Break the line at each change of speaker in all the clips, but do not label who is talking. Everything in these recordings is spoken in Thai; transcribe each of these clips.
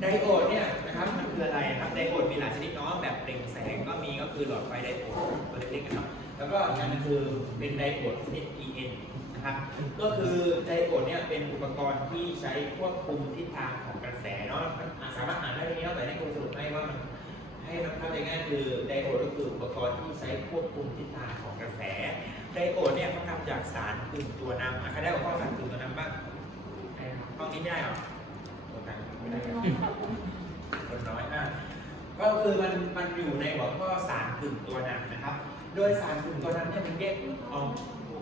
ไดโอดเนี่ยนะครับมันคืออะไรนะครับไดโอดมีหลายชนิดเนาะแบบเปล่งแสงก็มีก็คือหลอดไฟไดโอดตัวเล็กๆนะครับแล้วก็อันนึงคือเป็นไดโอดชนิด EN นะครับก็คือไดโอดเนี่ยเป็นอุปกรณ์ที่ใช้ควบคุมทิศทางของกระแสเนาะสามารถอ่านได้ในนี้เนาะแต่ให้คุณสรุปให้ว่ามันให้มันเข้าใจง่ายคือไดโอดก็คืออุปกรณ์ที่ใช้ควบคุมทิศทางของกระแสไดโอดเนี่ยเขาทำจากสารกึ่งตัวนำอะใครได้หัวข้อสารกึ่งตัวนำบ้างห้องนี้ไม่ได้หรอ คนน้อยอะก็คือมันมันอยู่ในหัวข้อสารกึ่งตัวนำนะครับ โดยสารกึ่งตัวนำเนี่ยมันแยกออก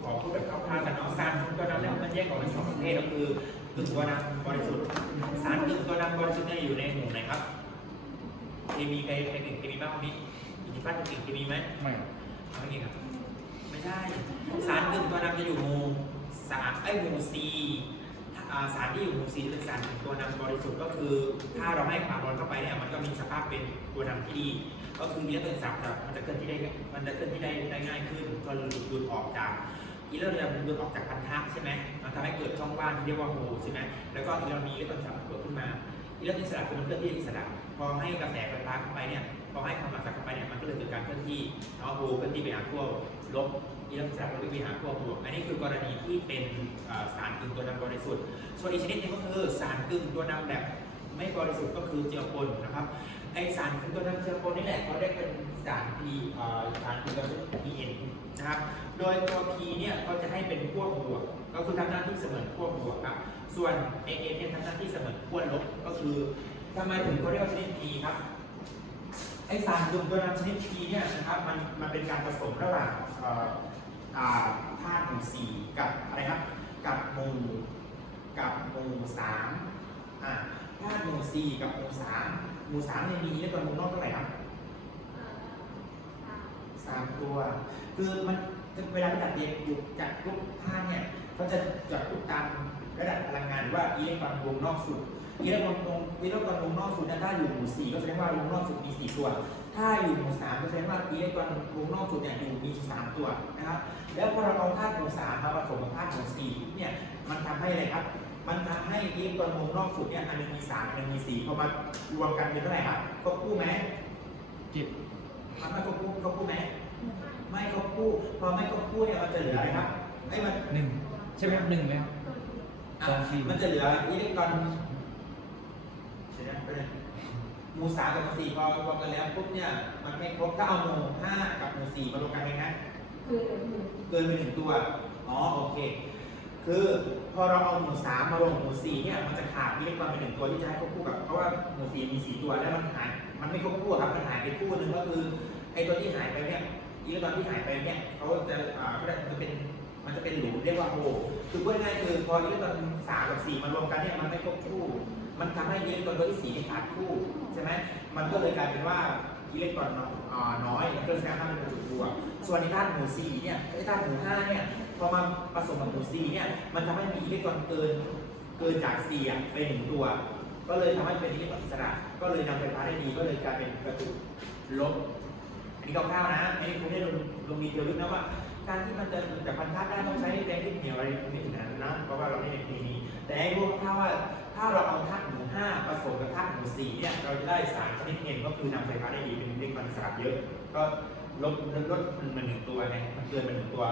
ขอพูดแบบคร่าวๆกันเนาะสารกึ่งตัวนำเนี่ยมันแยกออกเป็นสองประเภทก็คือกึ่งตัวนำบริสุทธิ์ สารกึ่งตัวนำบริสุทธิ์เนี่ยอยู่ในหมู่ไหนครับเคมีใครใครเก่งเคมีบ้างวันนี้อิทธิพัฒน์เก่งเคมีไหม
ไม่
อาไม่เก่งครับ ไม่ได้ สารกึ่งตัวนำจะอยู่หมู่สามไอหมู่ซีอ่ สารที่อยู่หมู่ซีเป็นสารกึ่งตัวนำบริสุทธิ์ก็คือ ถ้าเราให้ความร้อนเข้าไปเนี่ยมันก็มีสภาพเป็นตัวนำที่ดี ก็คืออิเล็กตรอนสามจะมันจะเคลื่อนที่ได้มันจะเคลื่อนที่ได้ได้ง่ายขึ้นก็หลุดหลุดออกจากอิเล็กตรอนหลุดออกจากพันธะใช่ไหมมันทำให้เกิดช่องว่างที่เรียกว่าโฮลใช่ไหมแล้วก็อิเล็กตรอนมีอิเล็ตรอนสามตัวขึ้นมาอิเล็กตรอนอิสระคือมันเคลื่อนที่อิสระพอให้กระแสไฟฟ้าเข้าไปเนี่ยพอให้ความร้อนเข้าไปเนี่ยมันก็เลยเกิดการเคลื่อนที่เนาะโฮลเคลื่อนที่ไปหาขั้วลบ อิเล็กตรอนอิสระก็เลยไปหาขั้วบวก อันนี้คือกรณีที่เป็นสารกึ่งตัวนำบริสุทธิ์ ส่วนอีกชนิดนึงก็คือสารกึ่งตัวนำแบบไม่บริสุทธิ์ก็คือเจือปนนะครับไอสารกึ่งตัวนำเจือปนนี่แหละเขาได้เป็นสาร P เอ่อสารกึ่งตัวนำ PN นะครับ โดยตัว P เนี่ยเขาจะให้เป็นขั้วบวก ก็คือทำหน้าที่เสมือนขั้วบวกครับ ส่วน AN เนี่ยทำหน้าที่เสมือนขั้วลบ ก็คือทำไมถึงเขาเรียกว่าชนิด P ครับไอสารกึ่งตัวนำชนิด P เนี่ยนะครับมันมันเป็นการผสมระหว่าง ธาตุหมู่สี่กับอะไรครับ กับหมู่กับหมู่สามอะถ้าหมู่สี่กับหมู่สามหมู่สามเนี่ยมีอิเล็กตรอนวงนอกเท่าไหร่ครับสามตัว คือมันเวลาจัดเรียงอยู่จัดรูปธาตุเนี่ยเขาจะจัดรูปตามระดับพลังงานว่าอิเล็กตรอนวงนอกสุด อิเล็กตรอนวงอิเล็กตรอนวงนอกสุดเนี่ยถ้าอยู่หมู่สี่ก็แสดงว่าวงนอกสุดมีสี่ตัว ถ้าอยู่หมู่สามก็แสดงว่าอิเล็กตรอนวงนอกสุดเนี่ยอยู่มีสามตัวนะครับ แล้วพอเราเอาธาตุหมู่สามมาผสมกับธาตุหมู่สี่เนี่ยมันทำให้อะไรครับ มันทำให้อิเล็กตรอนวงนอกสุดเนี่ยอันหนึงมีสามอันหนึงมีสี่พอมารวมกันเป็นเท่าไหร่ครับควบคู่ไหม
เจ็ด
มันไม่ควบคู่ควบคู่ไหมไม่ควบคู่พอไม่ควบคู่เนี่ยมันจะเหลืออะไรครับไอ้มัน
หนึ่งใช่ไหมครับหนึ่งไหมครับ
อะ
สองสี่
มันจะเหลืออิเล็กตรอน เดี๋ยวนะแป๊บนึงหมู่สามกับหมู่สี่พอรวมกันแล้วปุ๊บเนี่ยมันไม่ครบถ้าเอาหมู่ห้ากับหมู่สี่มารวมกันเป็นไง
คือหนึ่ง
เกินไปหนึ่งตัวอ๋อโอเค คือพอเราเอาหมู่สามมาลงหมู่สี่เนี่ยมันจะขาดอิเล็กตรอนไปหนึ่งตัวที่จะให้ควบคู่กับเพราะว่าหมู่สี่มีสี่ตัวแล้วมันหายมันไม่ควบคู่ครับมันหายไปคู่หนึ่งก็คือไอ้ตัวที่หายไปเนี่ยอิเล็กตรอนที่หายไปเนี่ยเขาจะอ่าเขาจะมันจะเป็นมันจะเป็นหลุมเรียกว่าโฮคือพูดง่ายๆคือพออิเล็กตรอนสามกับสี่มารวมกันเนี่ยมันไม่ควบคู่ มันทำให้อิเล็กตรอนตัวที่สี่ขาดคู่ใช่ไหมมันก็เลยกลายเป็นว่าอิเล็กตรอนน้อยอ่าน้อยมันก็เลยแสดงว่ามันเป็นจุดบวกส่วนในธาตุหมู่สี่เนี่ยไอ้ธาตุหมู่ห้าเนี่ยพอมาผสมกับหมู่สี่เนี่ยมันทำให้มีอิเล็กตรอนเกินเกินจากสี่ไปหนึ่งตัว ก็เลยทำให้เป็นอิเล็กตรอนอิสระ ก็เลยนำไฟฟ้าได้ดีก็เลยกลายเป็นประจุลบอันนี้คร่าวๆนะอันนี้ผมได้ลงลงดีเทลลึกนะว่าการที่มันจะจากพันธะได้ต้องใช้แรงที่เหนียวอะไรไม่ถึงขนาดนั้นนะเพราะว่าเราไม่ได้ในเคมีแต่ให้รู้คร่าวว่า ถ้าเราเอาธาตุหมู่ห้าผสมกับธาตุหมู่สี่เนี่ยเราจะได้สารชนิดเอ็นก็คือนำไฟฟ้าได้ดีเป็นเล็กตรอนสระเยอะ ก็ลดลดมันมาหนึ่งตัวไงมันเกินมาหนึ่งตัว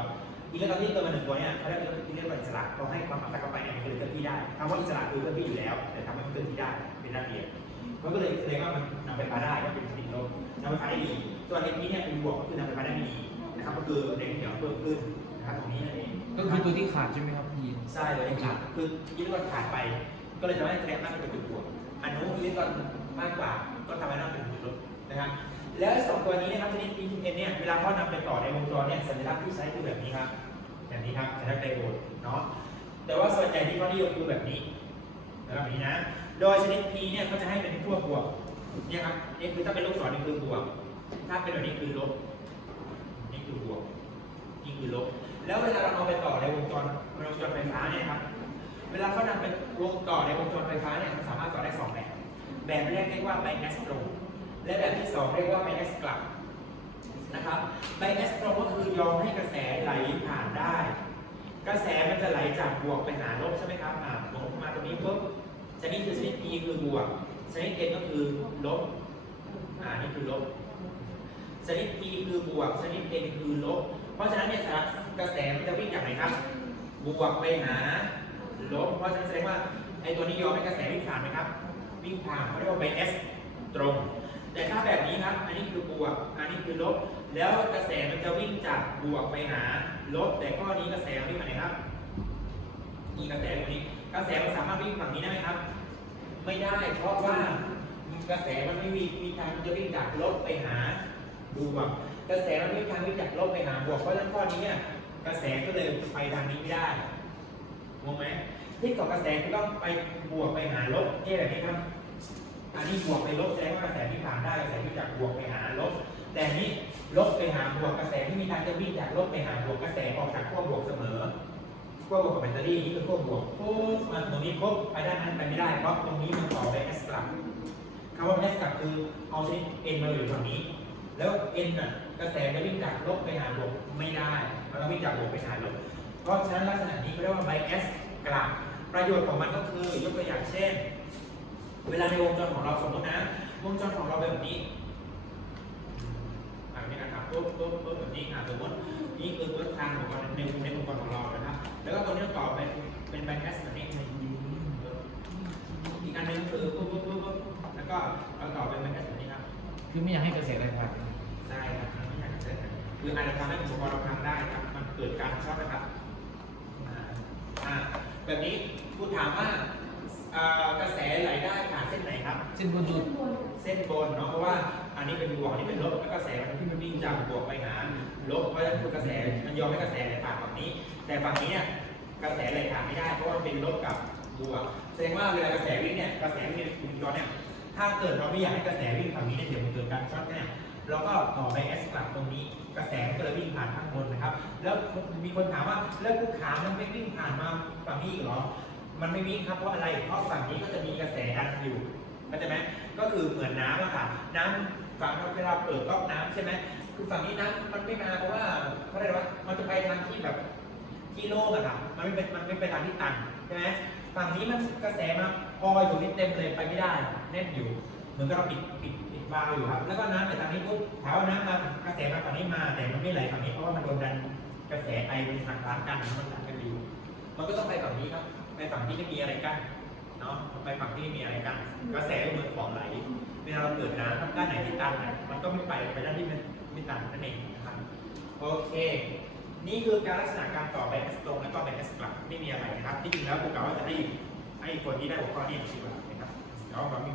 อิเล็กตรอนที่เกินมาหนึ่งตัวเนี่ยเขาเรียกว่าอิเล็กตรอนอิสระพอให้ความอัตราเข้าไปเนี่ยมันก็เลยเคลื่อนที่ได้คำว่าอิสระคือเคลื่อนที่อยู่แล้ว แต่ทำให้มันเคลื่อนที่ได้เป็นระเบียบมันก็เลยแสดงว่ามันนำไฟฟ้าได้ก็เป็นชนิดลบนำไฟฟ้าได้ดีส่วนเอ็นี้เนี่ยเป็นบวกก็คือนำไฟฟ้าได้ไม่ดีนะครับก็คือแรงเหนียวเพิ่มขึ้นนะครับตรงนี้นั่นเอง
ก็คือตัวที่ขาดใช่ไหมครับพี่
ใช่เลยขาดคืออิเล็กตรอนขาดไป ก็เลยทำให้แสดงมากเป็นจุดบวกอนุอิเล็กตรอนมากกว่าก็ทำให้น่าเป็นจุดลบนะครับแล้วสองตัวนี้นะครับชนิด PN เนี่ยเวลาเขานำไปต่อในวงจรเนี่ยสัญลักษณ์ที่ใช้คือแบบนี้ครับแบบนี้ครับสัญลักษณ์ไดโอดเนาะแต่ว่าส่วนใหญ่ที่เขานิยมคือแบบนี้นะครับแบบนี้นะโดยชนิด P เนี่ยเขาจะให้เป็นขั้วบวกเนี่ยครับนี่คือถ้าเป็นลูกศรนี่คือบวก ถ้าเป็นแบบนี้คือลบนี่คือบวกนี่คือลบ แล้วเวลาเราเอาไปต่อในวงจรวงจรไฟฟ้าเนี่ยครับ เวลาเขานำไปวงต่อในวงจรไฟฟ้าเนี่ยมันสามารถต่อได้สองแบบ แบบแรกเรียกว่าไบแอสตรงและแบบที่สองเรียกว่าไบแอสกลับนะครับไบแอสตรงก็คือยอมให้กระแสไหลผ่านได้ กระแสมันจะไหลจากบวกไปหาลบใช่ไหมครับอ่าบวกมาตรงนี้ปุ๊บจะนี่คือชนิด P คือบวกชนิด n ก็คือลบอ่านี่คือลบชนิด p คือบวกชนิด n คือลบ เพราะฉะนั้นเนี่ยกระแสมันจะวิ่งจากไหนครับ บวกไปหา ลบเพราะฉะนั้นแสดงว่าไอ้ตัวนี้ยอมให้กระแสวิ่งผ่านไหมครับ วิ่งผ่านเขาเรียกว่าเป็น s ตรง แต่ถ้าแบบนี้ครับ อันนี้คือบวก อันนี้คือลบ แล้วกระแสมันจะวิ่งจากบวกไปหาลบ แต่ข้อนี้กระแสวิ่งมาไหนครับมีกระแสตรงนี้ กระแสมันสามารถวิ่งฝั่งนี้ได้ไหมครับ ไม่ได้ เพราะว่ากระแสมันไม่มีมีทางจะวิ่งจากลบไปหาบวก กระแสมันไม่มีทางวิ่งจากลบไปหาบวก เพราะฉะนั้นข้อนี้เนี่ยกระแสก็เลยไปทางนี้ไม่ได้ งงไหมที่กับกระแสคือต้องไปบวกไปหาลบเท่แบบนี้ครับ อันนี้บวกไปลบแสดงว่ากระแสที่ผ่านได้กระแสที่จากบวกไปหาลบ แต่อันนี้ลบไปหาบวกกระแสที่มีทางจะวิ่งจากลบไปหาบวกกระแสออกจากขั้วบวกเสมอขั้วบวกกับแบตเตอรี่นี่คือขั้วบวกปุ๊บมันตรงนี้ปุ๊บไปด้านนั้นไปไม่ได้เพราะตรงนี้มันต่อไป s กลับคำว่า s กลับคือเอาชนิด n มาอยู่ตรงนี้ แล้ว n น่ะกระแสจะวิ่งจากลบไปหาบวกไม่ได้มันต้องวิ่งจากบวกไปหาลบ เพราะฉะนั้นลักษณะนี้เขาเรียกว่า bias กลับประโยชน์ของมันก็คือยกตัวอย่างเช่น เวลาในวงจรของเราสมมตินะ วงจรของเราเป็นแบบนี้แบบนี้นะครับปุ๊บปุ๊บปุ๊บแบบนี้อะสมมตินี่คือตัวทางของเราในในวงจรของเรานะครับ แล้วก็ตัวนี้ต่อไปเป็นไบแคสแบบนี้อีกอันหนึงคือปุ๊บปุ๊บปุ๊บปุ๊บแล้วก็เราต่อเป็นไบแคสแบบนี้ครับ
คือไม่อยากให้กระแสอะไรผ่าน
ใช่ครับมันไม่อยากจะเส้นคืออาจจะทำให้อุปกรณ์เราพังได้ครับมันเกิดการช็อตนะครับอ่าอ่า แบบนี้คุณถามว่าอ่ากระแสไหลได้ผ่านเส้นไหนครับ
เส้นบนสุด
เส้นบนเนาะเพราะว่าอันนี้เป็นบวกอันนี้เป็นลบแล้วกระแสมันที่มันวิ่งจากบวกไปหาลบเพราะฉะนั้นคือกระแสมันยอมให้กระแสไหลผ่านฝั่งนี้ แต่ฝั่งนี้เนี่ยกระแสไหลผ่านไม่ได้เพราะว่ามันเป็นลบกับบวกแสดงว่าเวลากระแสวิ่งเนี่ยกระแสวิ่งในวงจรเนี่ยถ้าเกิดเราไม่อยากให้กระแสวิ่งฝั่งนี้เนี่ยเดี๋ยวมันเกิด การช็อตเนี่ยเราก็ต่อไป S กลับตรงนี้กระแสมันก็เลยวิ่งผ่านข้างบนนะครับ แล้วมีคนถามว่าแล้วภูเขามันไม่วิ่งผ่านมาฝั่งนี้เหรอ มันไม่วิ่งครับเพราะอะไร เพราะฝั่งนี้ก็จะมีกระแสดันอยู่เข้าใจไหมก็คือเหมือนน้ำอะค่ะ น้ำฝั่งเวลาเปิดก๊อกน้ำใช่ไหมคือฝั่งนี้น้ำมันไม่มาเพราะว่าเพราะอะไรวะมันจะไปทางที่แบบที่โล่งอะค่ะ มันไม่เป็นมันไม่ไปทางที่ตันใช่ไหมฝั่งนี้มันกระแสมาพออยู่นี่เต็มเลยไปไม่ได้แน่นอยู่ เหมือนกับเราปิดปิดปิด วาวอยู่ครับ แล้วก็น้ำไปทางนี้ปุ๊บถามว่าน้ำมากระแสมาฝั่งนี้มา แต่มันไม่ไหลฝั่งนี้เพราะว่ามันโดนดันกระแสไอเป็นทางร้านกันมันดันกันอยู่ มันก็ต้องไปฝั่งนี้ครับ ไปฝั่งที่ไม่มีอะไรกั้นเนาะไปฝั่งที่ไม่มีอะไรกั้นกระแสเหมือนของไหลเวลาเราเกิดน้ำด้านไหนที่ตันมันก็ไม่ไปไปด้านที่มันไม่ตันนั่นเองนะครับโอเคนี่คือการลักษณะการต่อแอสตรงแล้วก็ไปแอสกลับไม่มีอะไรนะครับ ที่จริงแล้วผมกะว่าจะให้ให้คนที่ได้หัวข้อนี้ชิมนะครับเดี๋ยวเรามี